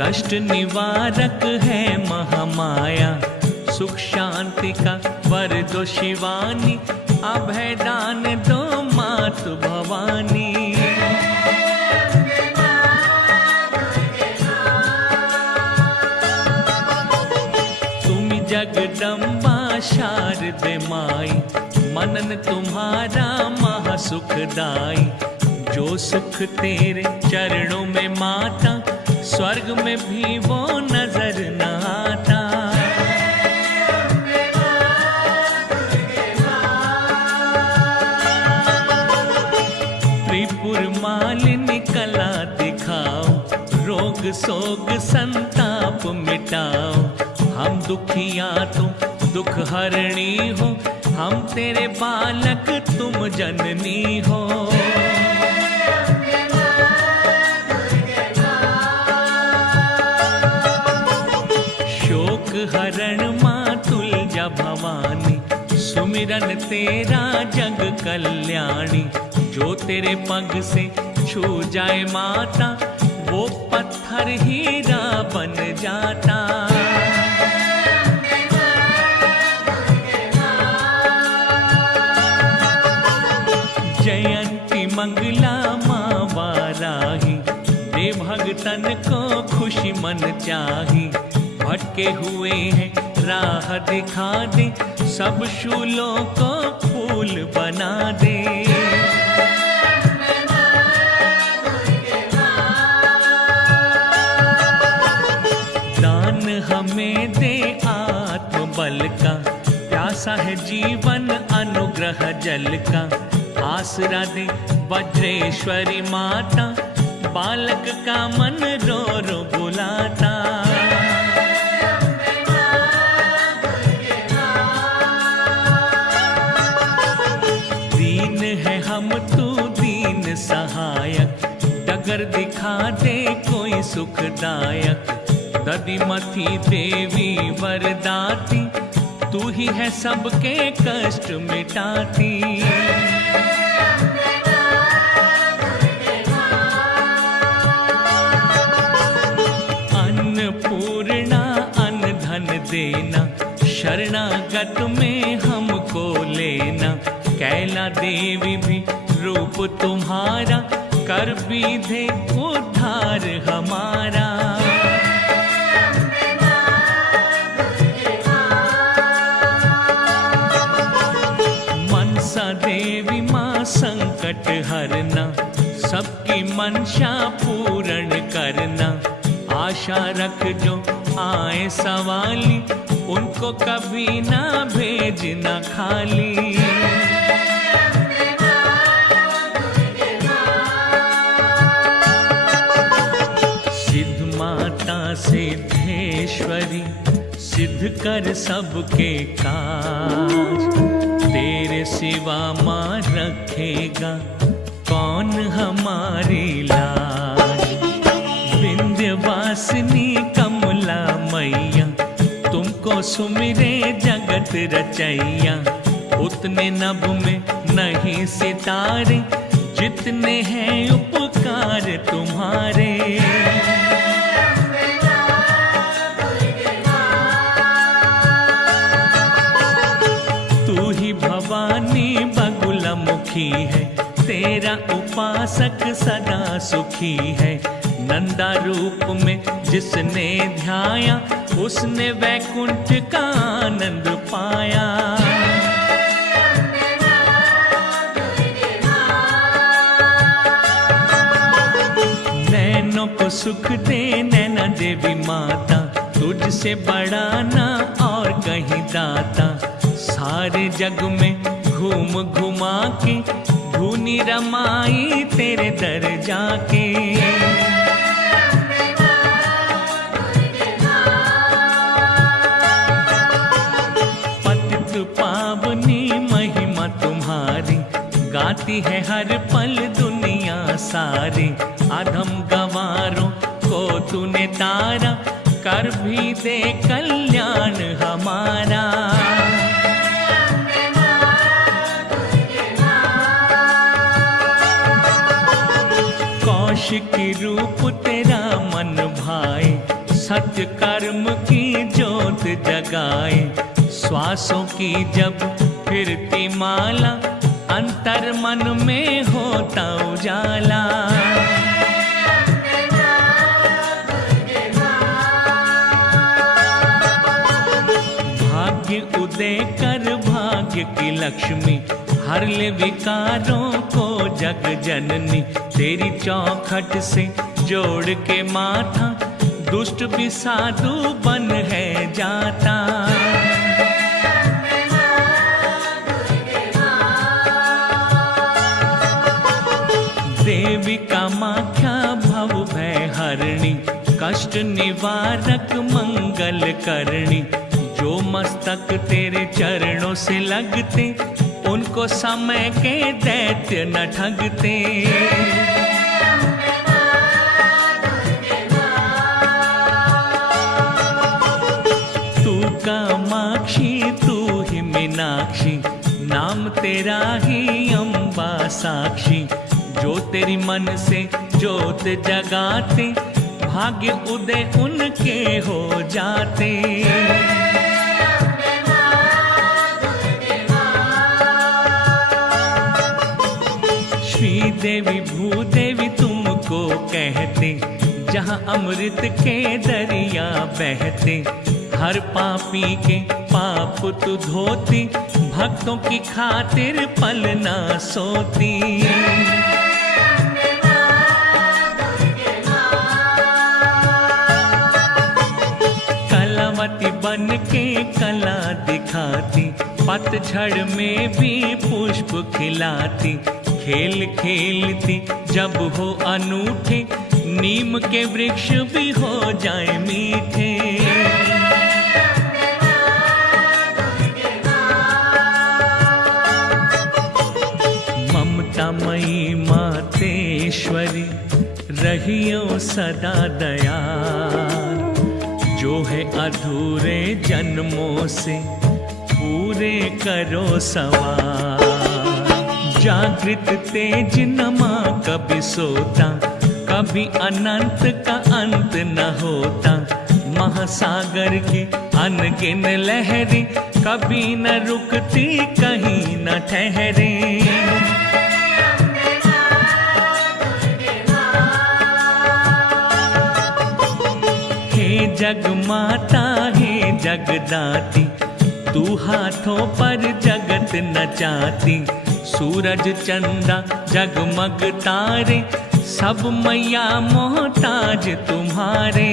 कष्ट निवारक है महामाया, सुख शांति का वर दो शिवानी, अभय दान दो मातु भवानी। तुम जगदम्बा शारदे माई, मनन तुम्हारा महासुखदाई। जो सुख तेरे चरणों में माता, स्वर्ग में भी वो नजर न आता। त्रिपुर मालिनी कला दिखाओ, रोग सोग संताप मिटाओ। हम दुखिया तुम दुख हरणी हो, हम तेरे बालक तुम जननी हो। शोक हरण माँ तुलजा भवानी, सुमिरन तेरा जग कल्याणी। जो तेरे पग से छू जाए माता, वो पत्थर हीरा बन जाता। जयंती मंगला माँ वाराही, दे भगतन को खुशी मन चाही। भटके हुए हैं राह दिखा दे, सब शूलों को फूल बना दे। दान हमें दे आत्म बल का, प्यासा है जीवन अनुग्रह जल का। आसरा दे वज्रेश्वरी माता, बालक का मन रो रो बुलाता। दीन है हम तू दीन सहायक, डगर दिखा दे कोई सुखदायक। दधि मथी देवी वरदाती, तू ही है सबके कष्ट मिटाती। अन्नपूर्णा अन्न धन देना, शरणागत में हमको लेना। कैला देवी भी रूप तुम्हारा, कर भी दे उद्धार हमारा। मनसा देवी माँ संकट हरना, सबकी मनसा पूर्ण करना। आशा रख जो आए सवाली, उनको कभी ना भेजना खाली। सिद्ध माता सिद्धेश्वरी, सिद्ध कर सबके काज। तेरे सिवा माँ रखेगा कौन हमारी लाज। विंध्यवासिनी कमला मैया, तुमको सुमिरे जगत रचैया। उतने नभ में नहीं सितारे, जितने हैं उपकार तुम्हारे। तू ही भवानी बगुला मुखी है, तेरा उपासक सदा सुखी है। नंदा रूप में जिसने ध्याया, उसने वैकुंठ का आनंद पाया। नैनों को सुख दे नैना देवी माता, तुझसे बड़ा ना और कहीं दाता। सारे जग में घूम घुमा के, धूनी रमाई तेरे दर जाके। पतित पावनी महिमा तुम्हारी, गाती है हर पल दुनिया सारी। अधम गवारों को तूने तारा, कर भी दे कल्याण हमारा। कौशिकी रूप तेरा मन भाए, सत्य कर्म की ज्योत जगाए। श्वासों की जब फिरती माला, अंतर मन में होता उजाला। भाग्य उदय कर भाग्य की लक्ष्मी, हर ले विकारों को जग जननी। तेरी चौखट से जोड़ के माथा, दुष्ट भी साधु बन है जाता। देवी कामाख्या भव भय हरणी, कष्ट निवारक मंगल करणी। जो मस्तक तेरे चरणों से लगते, उनको समय के दैत्य न ठगते। तू कामाक्षी तू ही मीनाक्षी, नाम तेरा ही अम्बा साक्षी। जो तेरी मन से ज्योत जगाते, भाग्य उदय उनके हो जाते। श्री देवी भूदेवी तुमको कहते, जहाँ अमृत के दरिया बहते। हर पापी के पाप तू धोती, भक्तों की खातिर पल ना सोती। कलावती बन के कला दिखाती, पतझड़ में भी पुष्प खिलाती। खेल खेलती जब हो अनूठे, नीम के वृक्ष भी हो जाए मीठे। ममता मई मातेश्वरी, रहियो सदा दयाल। जो है अधूरे जन्मों से, पूरे करो सवाल। जागृत तेज नमा कभी सोता, कभी अनंत का अंत न होता। महासागर की अनगिन लहरें, कभी न रुकती कहीं न ठहरे। हे जग माता हे जगदाती, तू हाथों पर जगत नचाती। सूरज चंदा जगमग तारे, सब मैया मोहताज तुम्हारे।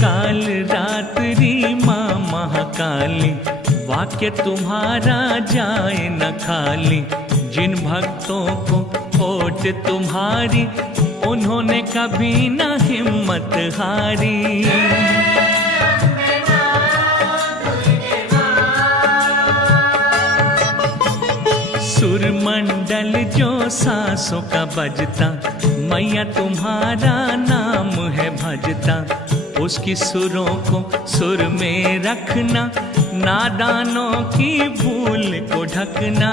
काल रात्रि माँ महाकाली, वाक्य तुम्हारा जाए न खाली। जिन भक्तों को ओट तुम्हारी, उन्होंने कभी न हिम्मत हारी। सुरमंडल जो सांसों का बजता, मैया तुम्हारा नाम है भजता। उसकी सुरों को सुर में रखना, नादानों की भूल को ढकना।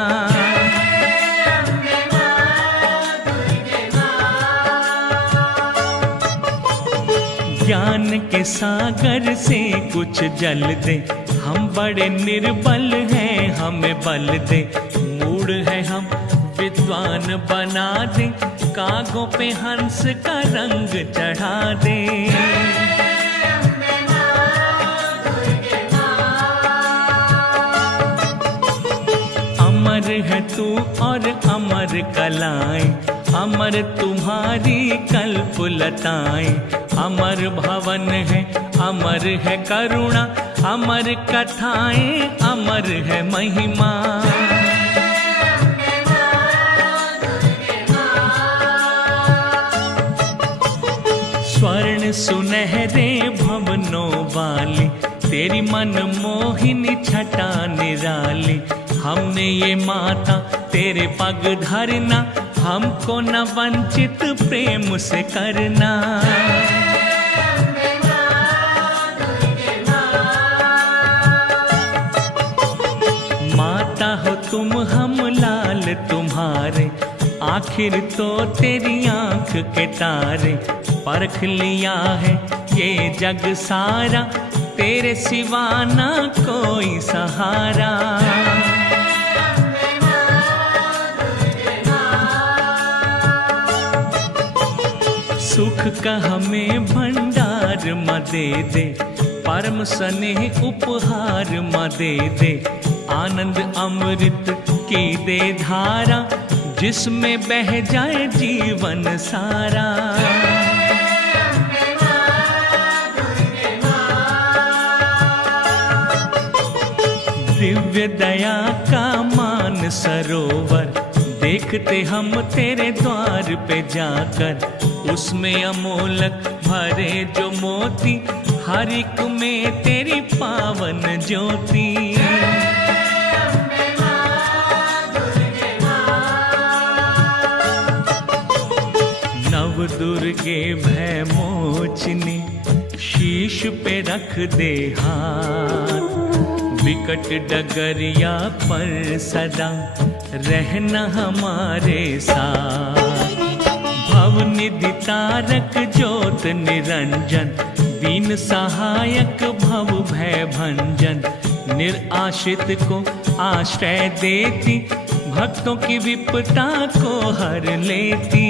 ज्ञान के सागर से कुछ जल दे, हम बड़े निर्बल हैं हमें बल दे। मूड है हम विद्वान बना दे, कागों पे हंस का रंग चढ़ा दे। अमर है तू और अमर कलाएं, अमर तुम्हारी कल्पलताएं। अमर भवन है अमर है करुणा, अमर कथाएं अमर है महिमा। स्वर्ण सुनहरे भवनों वाली, तेरी मन मोहिनी छटा निराली। हमने ये माता तेरे पग धरना, हमको न वंचित प्रेम से करना। माता हो तुम हम लाल छल तुम्हारे, आखिर तो तेरी आंख के तारे। परख लिया है ये जग सारा, तेरे सिवा ना कोई सहारा। सुख का हमें भंडार म दे दे, परम स्नेह उपहार म दे दे। आनंद अमृत की दे धारा, जिसमें बह जाए जीवन सारा। दिव्य दया का मान सरोवर, देखते हम तेरे द्वार पे जाकर। उसमें अमोलक भरे जो मोती, हर एक में तेरी पावन ज्योति। नव दुर्गे भय मोचनी, शीश पे रख दे हाथ। विकट डगरिया पर सदा रहना हमारे साथ। भवनिधि तारक ज्योत निरंजन, दीन सहायक भव भय भंजन। निराश्रित को आश्रय देती, भक्तों की विपदा को हर लेती।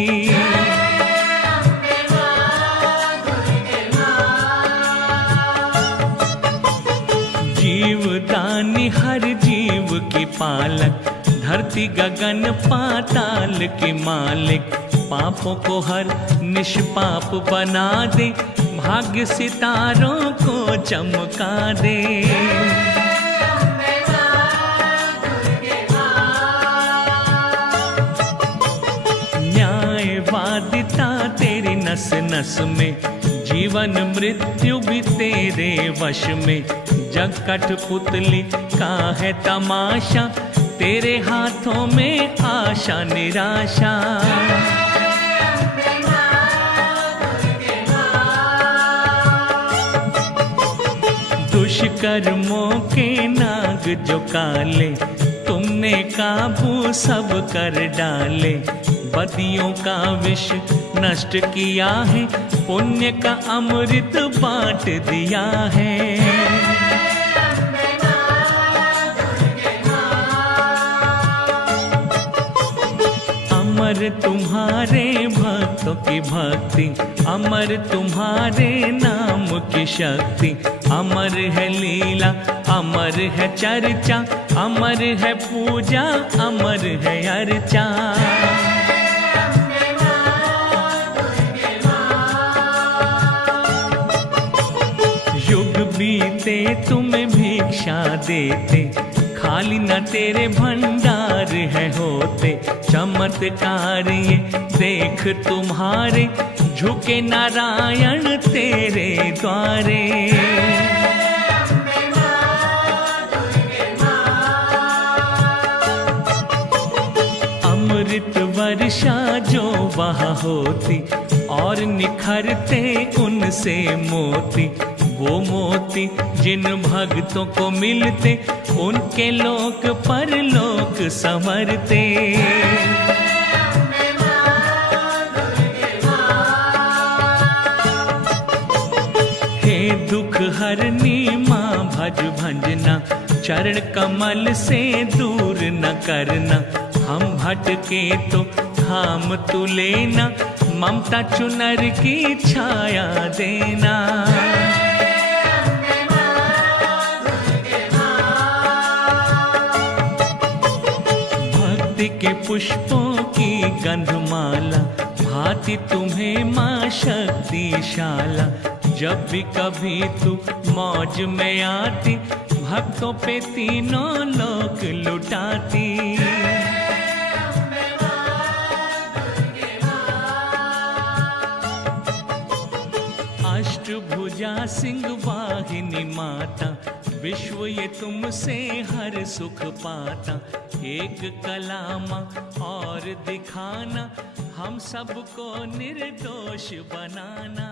जीवदानी हर जीव की पालक, धरती गगन पाताल के मालिक। पापों को हर निष्पाप बना दे, भाग्य सितारों को चमका दे। न्यायवादिता तेरी नस नस में, जीवन मृत्यु भी तेरे वश में। जग कठपुतली का है तमाशा, तेरे हाथों में आशा निराशा। दुष्कर्मों के नाग जो काले, तुमने काबू सब कर डाले। बदियों का विष नष्ट किया है, पुण्य का अमृत बांट दिया है। अमर तुम्हारे भक्तों की भक्ति, अमर तुम्हारे नाम की शक्ति। अमर है लीला, अमर है चर्चा, अमर है पूजा, अमर है अर्चा। युग बीते तुम्हें भिक्षा देते, खाली न तेरे भंडार है होते। चमत्कार ये देख तुम्हारे, झुके नारायण तेरे द्वारे। अमृत वर्षा जो वहाँ होती, और निखरते उनसे मोती। वो मोती जिन भक्तों को मिलते, उनके लोक परलोक संवरते। हे दुख हरनी माँ भज भंजना, चरण कमल से दूर न करना। हम भटके तो थाम तू लेना, ममता चुनर की छाया देना। भक्ति के पुष्पों की गंधमाला, भाती तुम्हें माँ शक्तिशाला। जब भी कभी तू मौज में आती, भक्तों पे तीनों लोक लुटाती। अष्टभुजा सिंह वाहिनी माता, विश्व ये तुमसे हर सुख पाता। एक कलामा और दिखाना, हम सबको निर्दोष बनाना।